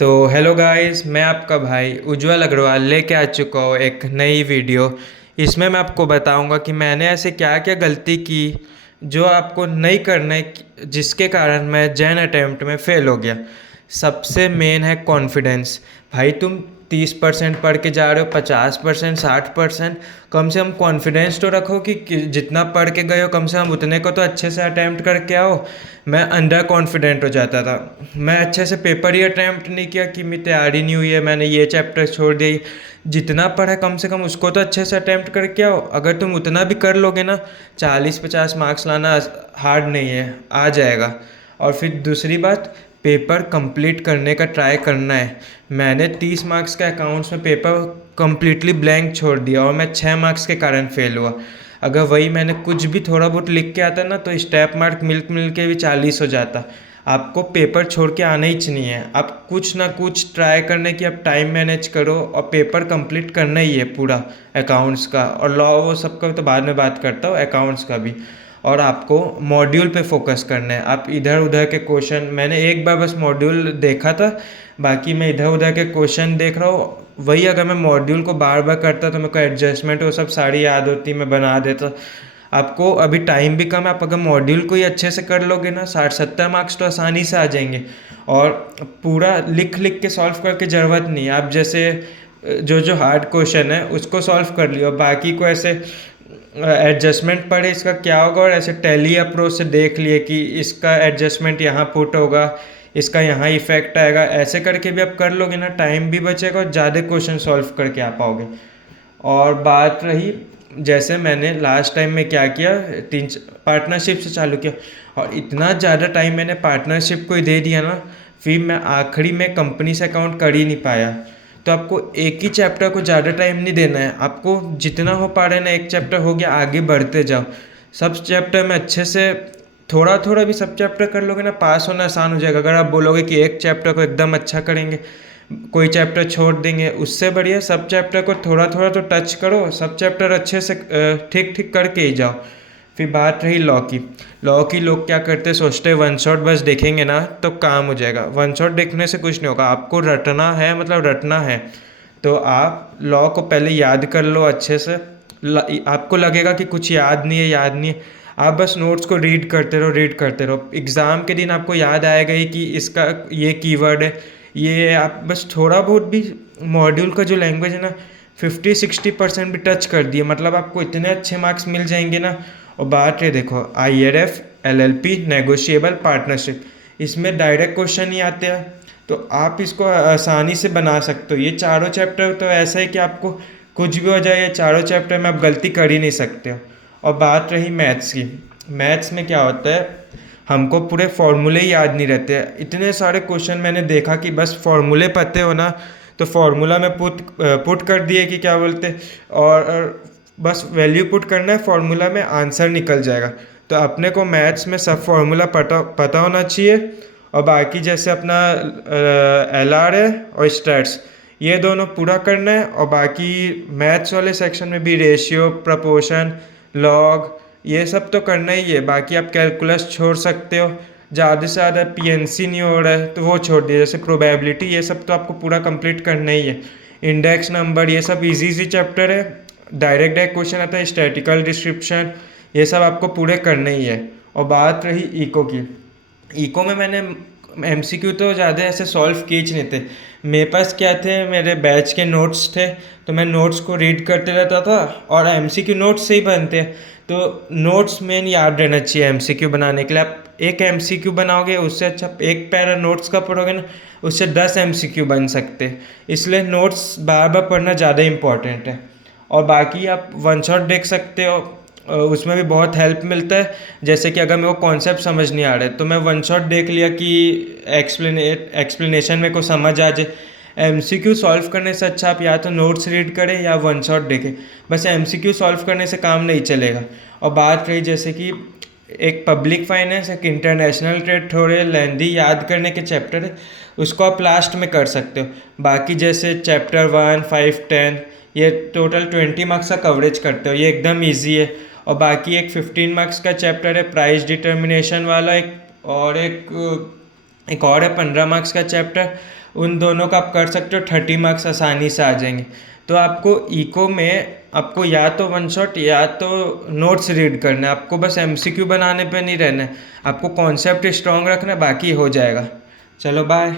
तो hello guys, मैं आपका भाई उज्जवल अग्रवाल लेके आ चुका हूँ एक नई वीडियो। इसमें मैं आपको बताऊंगा कि मैंने ऐसे क्या क्या गलती की जो आपको नहीं करना है, जिसके कारण मैं जैन अटेम्प्ट में फ़ेल हो गया। सबसे मेन है कॉन्फिडेंस। भाई तुम 30% पढ़ के जा रहे हो, 50%, 60%, कम से कम कॉन्फिडेंस तो रखो कि जितना पढ़ के गए हो कम से कम उतने को तो अच्छे से अटैम्प्ट करके आओ। मैं अंडर कॉन्फिडेंट हो जाता था। मैं अच्छे से पेपर ही अटैम्प्ट नहीं किया कि मेरी तैयारी नहीं हुई है, मैंने ये चैप्टर छोड़ दिया। जितना पढ़ा कम से कम उसको तो अच्छे से अटैम्प्ट करके आओ। अगर तुम उतना भी कर लोगे ना, 40-50 मार्क्स लाना हार्ड नहीं है, आ जाएगा। और फिर दूसरी बात, पेपर कंप्लीट करने का ट्राई करना है। मैंने 30 मार्क्स का अकाउंट्स में पेपर कंप्लीटली ब्लैंक छोड़ दिया और मैं 6 मार्क्स के कारण फेल हुआ। अगर वही मैंने कुछ भी थोड़ा बहुत लिख के आता ना तो स्टेप मार्क मिल के भी 40 हो जाता। आपको पेपर छोड़ के आना ही नहीं है। आप कुछ ना कुछ ट्राई करने की आप टाइम मैनेज करो और पेपर कंप्लीट करना ही है पूरा, अकाउंट्स का और लॉ वो सबका तो बाद में बात करता हूँ, अकाउंट्स का भी। और आपको मॉड्यूल पे फोकस करना है। आप इधर उधर के क्वेश्चन, मैंने एक बार बस मॉड्यूल देखा था, बाकी मैं इधर उधर के क्वेश्चन देख रहा हूँ। वही अगर मैं मॉड्यूल को बार बार करता तो मेरे को एडजस्टमेंट वो सब सारी याद होती, मैं बना देता। आपको अभी टाइम भी कम है, आप अगर मॉड्यूल को ही अच्छे से कर लोगे ना, 60-70 मार्क्स तो आसानी से आ जाएंगे। और पूरा लिख लिख के सॉल्व करके ज़रूरत नहीं है। आप जैसे जो जो हार्ड क्वेश्चन है उसको सॉल्व कर लियो, बाकी को ऐसे एडजस्टमेंट पढ़े इसका क्या होगा, और ऐसे टैली अप्रोच से देख लिए कि इसका एडजस्टमेंट यहाँ पुट होगा, इसका यहाँ इफेक्ट आएगा। ऐसे करके भी आप कर लोगे ना, टाइम भी बचेगा और ज़्यादा क्वेश्चन सॉल्व करके आ पाओगे। और बात रही, जैसे मैंने लास्ट टाइम में क्या किया, तीन पार्टनरशिप से चालू किया और इतना ज़्यादा टाइम मैंने पार्टनरशिप को ही दे दिया ना, फिर मैं आखिरी में कंपनी से अकाउंट कर ही नहीं पाया। तो आपको एक ही चैप्टर को ज़्यादा टाइम नहीं देना है। आपको जितना हो पा रहा है ना, एक चैप्टर हो गया, आगे बढ़ते जाओ। सब चैप्टर में अच्छे से थोड़ा थोड़ा भी सब चैप्टर कर लोगे ना, पास होना आसान हो जाएगा। अगर आप बोलोगे कि एक चैप्टर को एकदम अच्छा करेंगे, कोई चैप्टर छोड़ देंगे, उससे बढ़िया सब चैप्टर को थोड़ा थोड़ा तो टच करो, सब चैप्टर अच्छे से ठीक ठीक करके ही जाओ। फिर बात रही लॉ की लोग क्या करते, सोचते वन शॉट बस देखेंगे ना तो काम हो जाएगा। वन शॉट देखने से कुछ नहीं होगा, आपको रटना है, मतलब रटना है। तो आप लॉ को पहले याद कर लो अच्छे से। आपको लगेगा कि कुछ याद नहीं है, याद नहीं है, आप बस नोट्स को रीड करते रहो, रीड करते रहो। एग्ज़ाम के दिन आपको याद आएगा ही कि इसका ये कीवर्ड है, ये आप बस थोड़ा बहुत भी मॉड्यूल का जो लैंग्वेज है ना, 50-60% भी टच कर दिए, मतलब आपको इतने अच्छे मार्क्स मिल जाएंगे ना। और बात है, देखो IRF, LLP, नेगोशिएबल, पार्टनरशिप, इसमें डायरेक्ट क्वेश्चन ही आते हैं, तो आप इसको आसानी से बना सकते हो। ये चारों चैप्टर तो ऐसा है कि आपको कुछ भी हो जाए, ये चारों चैप्टर में आप गलती कर ही नहीं सकते हो। और बात रही मैथ्स की, मैथ्स में क्या होता है, हमको पूरे फॉर्मूले ही याद नहीं रहते। इतने सारे क्वेश्चन मैंने देखा कि बस फॉर्मूले पते हो ना तो फार्मूला में पुट पुट कर दिए कि क्या बोलते, और बस वैल्यू पुट करना है, फार्मूला में आंसर निकल जाएगा। तो अपने को मैथ्स में सब फार्मूला पता पता होना चाहिए। और बाकी जैसे अपना LR है और स्टैट्स, ये दोनों पूरा करना है। और बाकी मैथ्स वाले सेक्शन में भी रेशियो, प्रपोर्शन, लॉग, ये सब तो करना ही है। बाकी आप कैलकुलस छोड़ सकते हो, ज़्यादा से ज़्यादा PNC नहीं हो रहा है तो वो छोड़ दिए। जैसे प्रोबेबिलिटी, ये सब तो आपको पूरा कंप्लीट करना ही है। इंडेक्स नंबर, ये सब इजी इजी चैप्टर है। डायरेक्ट क्वेश्चन आता है, स्टैटिकल डिस्क्रिप्शन, ये सब आपको पूरे करने ही है। और बात रही इको की, इको में मैंने MCQ तो ज़्यादा ऐसे सॉल्व किए ही नहीं थे। मेरे पास क्या थे, मेरे बैच के नोट्स थे, तो मैं नोट्स को रीड करते रहता था। और MCQ नोट्स से ही बनते हैं, तो नोट्स मेन याद रहना चाहिए MCQ बनाने के लिए। आप एक MCQ बनाओगे, उससे अच्छा एक पैरा नोट्स का पढ़ोगे ना, उससे 10 MCQ बन सकते। इसलिए नोट्स बार बार पढ़ना ज़्यादा इंपॉर्टेंट है। और बाकी आप वन शॉट देख सकते हो, उसमें भी बहुत हेल्प मिलता है। जैसे कि अगर मेरे को कॉन्सेप्ट समझ नहीं आ रहा है तो मैं वन शॉट देख लिया कि एक्सप्लेनेशन मेरे को समझ आ जाए। MCQ सॉल्व करने से अच्छा आप या तो नोट्स रीड करें या वन शॉट देखें, बस MCQ सॉल्व करने से काम नहीं चलेगा। और बात रही जैसे कि एक पब्लिक फाइनेंस, एक इंटरनेशनल ट्रेड, थोड़े लेंदी याद करने के चैप्टर है, उसको आप लास्ट में कर सकते हो। बाकी जैसे चैप्टर 1, 5, 10, ये टोटल 20 मार्क्स का कवरेज करते हो, ये एकदम ईजी है। और बाकी एक 15 मार्क्स का चैप्टर है प्राइस डिटर्मिनेशन वाला, एक और है 15 मार्क्स का चैप्टर। उन दोनों का आप कर सकते हो, 30 मार्क्स आसानी से आ जाएंगे। तो आपको इको में आपको या तो वन शॉट या तो नोट्स रीड करना है, आपको बस एमसीक्यू बनाने पे नहीं रहना है, आपको कॉन्सेप्ट स्ट्रॉन्ग रखना है, बाकी हो जाएगा। चलो बाय।